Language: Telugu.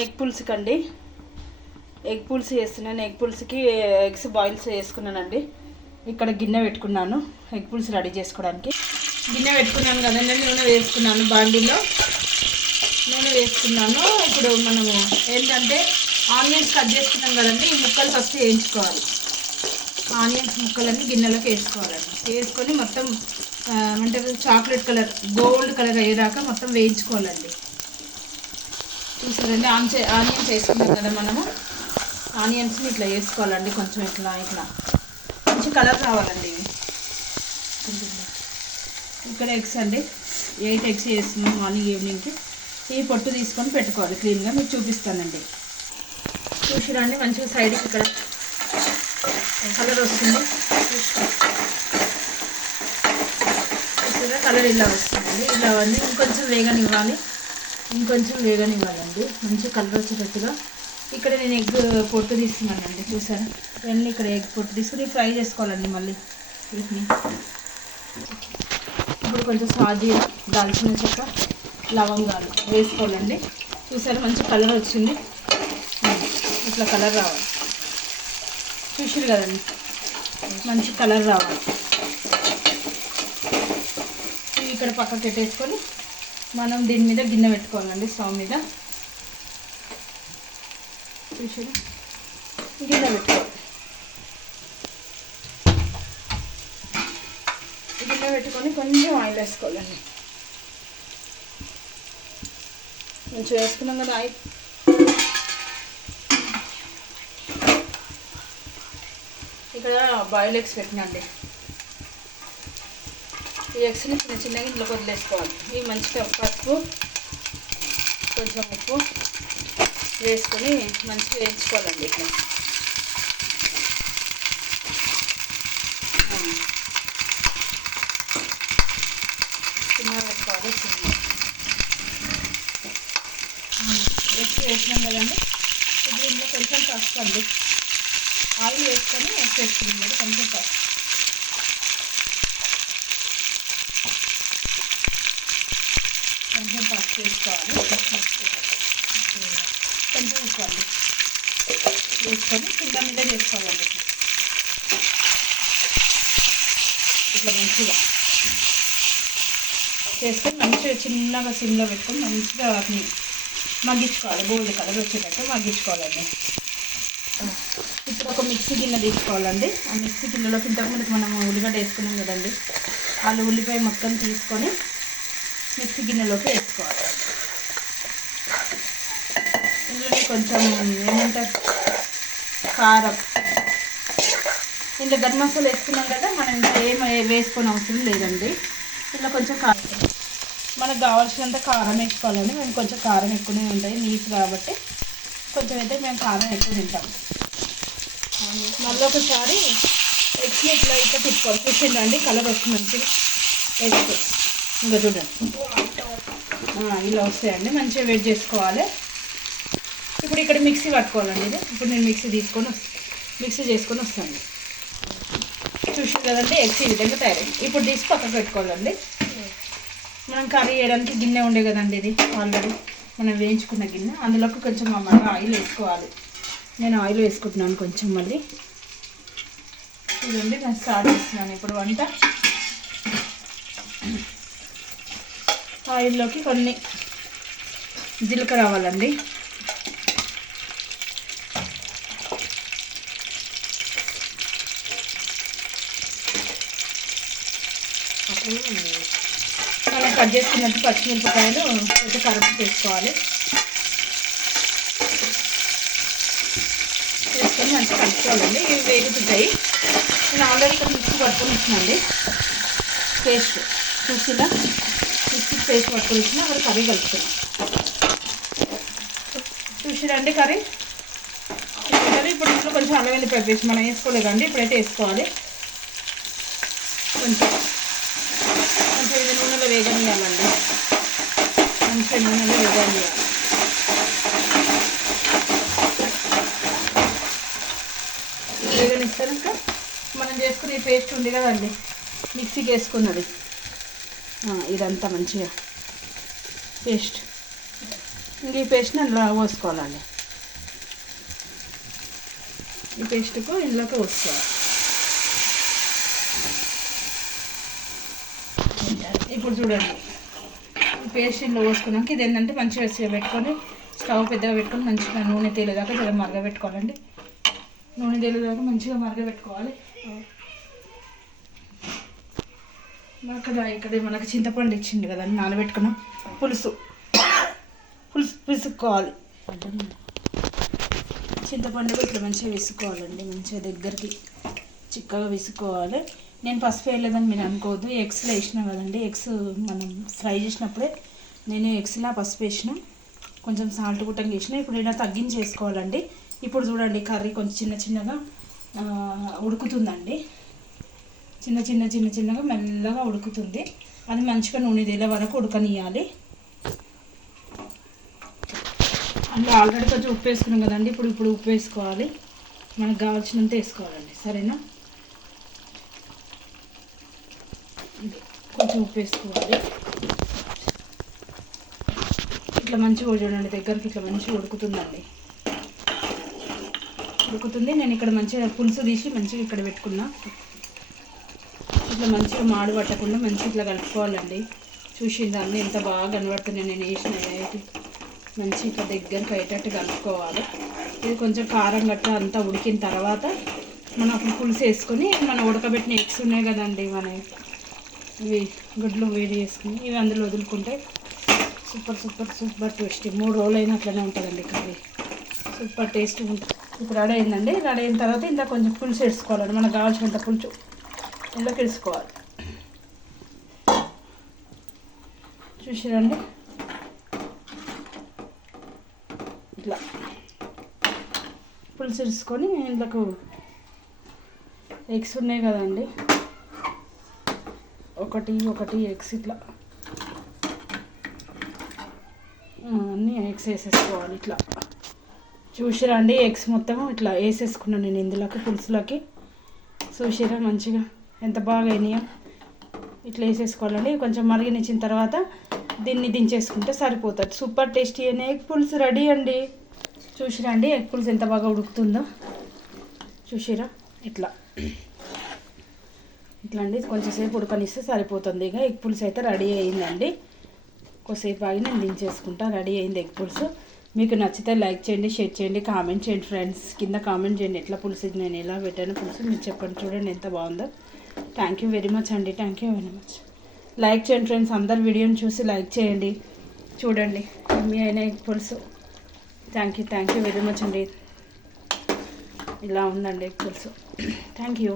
ఎగ్ పులుసుకండి ఎగ్ పులుసు వేస్తున్నాను ఎగ్ పులుసుకి ఎగ్స్ బాయిల్స్ వేసుకున్నానండి ఇక్కడ గిన్నె పెట్టుకున్నాను. ఎగ్ పులుసు రెడీ చేసుకోవడానికి. గిన్నె పెట్టుకున్నాను కదండి. నూనె వేసుకున్నాను బాండీలో. నూనె వేసుకున్నాను. ఇప్పుడు మనము ఏంటంటే ఆనియన్స్ కట్ చేసుకున్నాం కదండి. ఈ ముక్కలు ఫస్ట్ వేయించుకోవాలి. ఆనియన్స్ ముక్కలన్నీ గిన్నెలోకి వేసుకోవాలండి. వేసుకొని మొత్తం అంటే చాక్లెట్ కలర్ గోల్డ్ కలర్ అయ్యేదాకా మొత్తం వేయించుకోవాలండి. చూసారండి ఆన్ చే ఆనియన్స్ వేసుకున్నాం కదా మనము. ఆనియన్స్ని ఇట్లా వేసుకోవాలండి కొంచెం ఇట్లా ఇట్లా. మంచి కలర్ రావాలండి ఇవి. ఇక్కడ ఎగ్స్ అండి. ఎయిట్ ఎగ్స్ వేస్తున్నాం మార్నింగ్ ఈవినింగ్కి. ఈ పొట్టు తీసుకొని పెట్టుకోవాలి క్లీన్గా. మీకు చూపిస్తానండి. చూసిరండి మంచిగా సైడ్కి ఇక్కడ కలర్ వస్తుంది. చూసారా కలర్ ఇలా వస్తుందండి. ఇలా అన్నీ ఇంకొంచెం వేగనివ్వాలి. ఇంకొంచెం వేగనివ్వాలండి మంచి కలర్ వచ్చేటట్టుగా. ఇక్కడ నేను ఎగ్ పొట్టు తీస్తున్నానండి చూసారా? వెళ్ళి ఇక్కడ ఎగ్ పొట్టు తీసుకుని ఫ్రై చేసుకోవాలండి మళ్ళీ వీటిని. ఇప్పుడు కొంచెం సాజీర దాల్చిన చెక్క లవంగాలు వేసుకోవాలండి. చూసారా మంచి కలర్ వచ్చింది. ఇట్లా కలర్ రావాలి. చూసారు కదండి? మంచి కలర్ రావాలి. ఇక్కడ పక్కకి పెట్టేసుకొని మనం దీని మీద గిన్నె పెట్టుకోవాలండి స్టవ్ మీద. చూసారా? గిన్నె పెట్టుకోవాలి. గిన్నె పెట్టుకొని కొంచెం ఆయిల్ వేసుకోవాలండి. మంచిగా వేసుకున్నాం కదా ఆయిల్. ఇక్కడ బాయిల్ ఎగ్స్ పెట్టినండి ఈ ఎగ్స్ని చిన్న చిన్నగా ఇంట్లో వదిలేసుకోవాలి. ఇవి మంచిగా పసుపు కొంచెం ఉప్పు వేసుకొని మంచిగా వేయించుకోవాలండి ఇట్లా. ఆ. చిన్నగా చిన్న ఎగ్స్ వేసినాం కదండి. ఇప్పుడు ఇంట్లో కొంచెం పసుపు అండి. ఆయిల్ వేసుకొని ఎగ్స్ వేసుకున్నాం కొంచెం పసుపు. కొంచెం పసుపు వేసుకోవాలి కొంచెం వేసుకోవాలి వేసుకొని కింద మీద చేసుకోవాలండి ఇట్లా మంచిగా చేసుకొని మంచిగా చిన్నగా సిమ్లో పెట్టుకొని మంచిగా వాటిని మగ్గించుకోవాలి గోల్డ్ కలర్ వచ్చేటట్టు మగ్గించుకోవాలండి ఇప్పుడు ఒక మిక్సీ గిన్నె తీసుకోవాలండి ఆ మిక్సీ గిన్నెలోకి ఇంతకుముందు మనం ఉల్లిగడ్డ వేసుకున్నాం కదండి వాళ్ళు ఉల్లిపాయ మొత్తం తీసుకొని మిక్సీ గిన్నెలోకి వేసుకోవాలి ఇందులో కొంచెం ఏమంటారు కారం ఇందులో గరం మసాలా వేసుకున్నాం కదా మనం ఇంకా ఏం వేసుకొని అవసరం లేదండి ఇందులో కొంచెం కారం మనకు కావాల్సినంత కారం వేసుకోవాలండి మేము కొంచెం కారం ఎక్కువనే ఉంటాయి నీట్ కాబట్టి కొంచెం అయితే మేము కారం ఎక్కువ తింటాం మళ్ళీ ఒకసారి ఎగ్స్ని ఇట్లా ఇట్లా తిప్పుకోవాలి చూసిందండి కలర్ వస్తుంది మంచిగా ఇంకా చూడండి. ఇలా వస్తాయండి. మంచిగా వెయిట్ చేసుకోవాలి. ఇప్పుడు ఇక్కడ మిక్సీ పట్టుకోవాలండి ఇది. ఇప్పుడు నేను మిక్సీ తీసుకొని మిక్సీ చేసుకొని వస్తాను. చూసి కదండి ఎగ్స్ ఈ విధంగా తయారైంది ఇప్పుడు తీసి పక్కకు పెట్టుకోవాలండి. మనం కర్రీ చేయడానికి గిన్నె ఉండే కదండి ఇది ఆల్రెడీ మనం వేయించుకున్న గిన్నె. అందులోకి కొంచెం మళ్ళీ ఆయిల్ వేసుకోవాలి. నేను ఆయిల్ వేసుకుంటున్నాను కొంచెం మళ్ళీ. చూడండి నేను స్టార్ట్ చేస్తున్నాను. ఇప్పుడు వంట. ఆయిల్లోకి కొన్ని జీలకర్ర రావాలండి మనం కట్ చేసుకున్నట్టు పచ్చిమిరపకాయలు కొంచెం కరెక్ట్ చేసుకోవాలి. చేసుకొని మంచిగా కలుపుకోవాలండి. ఇవి వేగుతుంటాయి. నేను ఆల్రెడీ ఇక్కడ మిక్సీ పట్టుకొని ఇచ్చినండి పేస్ట్ చూసిలా మిక్సీ పేస్ట్ పట్టుకొని అక్కడ కర్రీ కలుపుతున్నాం చూసిరండి కర్రీ? కర్రీ ఇప్పుడు ఇంట్లో కొంచెం అల్లం వెల్లిపాయ పేస్ట్ మనం వేసుకోలేదండి ఇప్పుడైతే వేసుకోవాలి. కొంచెం కొంచెం ఇది నూనెలో వేగనియాలండి కొంచెం నూనెలో వేగనియాలి వేగనిస్తాక మనం చేసుకునే పేస్ట్ ఉంది కదండి. మిక్సీకి వేసుకున్నది. ఇదంతా మంచిగా పేస్ట్. ఇంక ఈ పేస్ట్ని అందులో పోసుకోవాలండి. ఈ పేస్ట్కు ఇందులోకి పోసుకోవాలి. ఇప్పుడు చూడండి. ఈ పేస్ట్ ఇందులో పోసుకున్నాక ఇది ఏంటంటే మంచిగా పెట్టుకొని స్టవ్ పెద్దగా పెట్టుకొని మంచిగా నూనె తేలేదాకా జర మరగబెట్టుకోవాలండి. నూనె తేలేదాకా మంచిగా మరగబెట్టుకోవాలి. కదా ఇక్కడ మనకు చింతపండు ఇచ్చింది కదా నానబెట్టుకున్నాం. పులుసు. పులుసు పిసుకోవాలి చింతపండు ఇట్లా మంచిగా వేసుకోవాలండి మంచిగా దగ్గరికి చిక్కగా వేసుకోవాలి నేను పసుపు వేయలేదని మీరు అనుకోవద్దు ఎగ్స్లో వేసినా కదండి ఎగ్స్ మనం ఫ్రై చేసినప్పుడే నేను ఎగ్స్లా పసుపు వేసిన కొంచెం సాల్ట్ గుట్టంగా వేసిన ఇప్పుడు ఇలా తగ్గించి వేసుకోవాలండి ఇప్పుడు చూడండి కర్రీ కొంచెం చిన్న చిన్నగా ఉడుకుతుందండి. చిన్న చిన్న చిన్న చిన్నగా మెల్లగా ఉడుకుతుంది. అది మంచిగా నూనె తేలే వరకు ఉడకనియాలి అందులో ఆల్రెడీ కొంచెం ఉప్పు వేసుకున్నాం కదండి ఇప్పుడు ఇప్పుడు ఉప్పు వేసుకోవాలి. మనకు కావాల్సినంత వేసుకోవాలండి సరేనా? కొంచెం ఉప్పు వేసుకోవాలి. ఇట్లా మంచిగా చూడండి దగ్గరికి ఇట్లా మంచిగా ఉడుకుతుందండి. ఉడుకుతుంది. నేను ఇక్కడ మంచిగా పులుసు తీసి మంచిగా ఇక్కడ పెట్టుకున్నా. ఇట్లా మంచిగా మాడు పట్టకుండా మంచిగా ఇట్లా కలుపుకోవాలండి. చూసిందాన్ని ఎంత బాగా కనబడుతున్నాయి. నేను వేసిన మంచి ఇట్లా దగ్గరికి అయ్యేటట్టు కలుపుకోవాలి. ఇది కొంచెం కారం గట్ట అంతా ఉడికిన తర్వాత మనం అప్పుడు పులుసు వేసుకొని మనం ఉడకబెట్టిన ఎగ్స్ ఉన్నాయి కదండి మన ఇవి గుడ్లు వేడి చేసుకుని ఇవి అందులో వదులుకుంటే సూపర్ సూపర్ సూపర్ టేస్టీ. మూడు రోజులు అయినా అట్లనే ఉంటుందండి కర్రీ. సూపర్ టేస్ట్ ఉంటుంది ఇప్పుడు రెడీ అయిందండి. రెడీ అయిన తర్వాత ఇంత కొంచెం పులుసు వేసుకోవాలండి. మనకు కావాల్సినంత పులుసు ఇందులోకి వేసుకోవాలి చూసిరండి? ఇట్లా. పులుసు వేసుకొని ఇందులోకి ఎగ్స్ ఉన్నాయి కదండి. ఒకటి ఒకటి ఎగ్స్ ఇట్లా. అన్నీ ఎగ్స్ వేసేసుకోవాలి ఇట్లా. చూసిరా అండి ఎగ్స్ మొత్తం ఇట్లా వేసేసుకున్నాను నేను ఇందులోకి పులుసులోకి. చూసిరా మంచిగా? ఎంత బాగా అయినాయో ఇట్లా వేసేసుకోవాలండి. కొంచెం మరిగినిచ్చిన తర్వాత దీన్ని దించేసుకుంటే సరిపోతుంది. సూపర్ టేస్టీ అయిన ఎగ్ పులుసు రెడీ అండి. చూసిరా అండి ఎగ్ పులుసు ఎంత బాగా ఉడుకుతుందో. చూసిరా ఇట్లా. ఇట్లా అండి కొంచెంసేపు ఉడకనిస్తే సరిపోతుంది. ఇక ఎగ్ పులుసు అయితే రెడీ అయిందండి. కొద్దిసేపు ఆగి నేను దించేసుకుంటా రెడీ అయింది ఎగ్ పులుసు. మీకు నచ్చితే లైక్ చేయండి షేర్ చేయండి కామెంట్ చేయండి ఫ్రెండ్స్. కింద కామెంట్ చేయండి ఎట్లా పులుసు ఇది నేను ఎలా పెట్టాను పులుసు మీరు చెప్పండి. చూడండి ఎంత బాగుందో. థ్యాంక్ యూ వెరీ మచ్ అండి. Thank you very much like చేయండి ఫ్రెండ్స్ అందరు వీడియోని చూసి లైక్ చేయండి. చూడండి. మీ అయిన ఎగ్ పులుసు thank you thank you very much అండి. ఇలా ఉందండి ఎగ్ పులుసు థ్యాంక్ యూ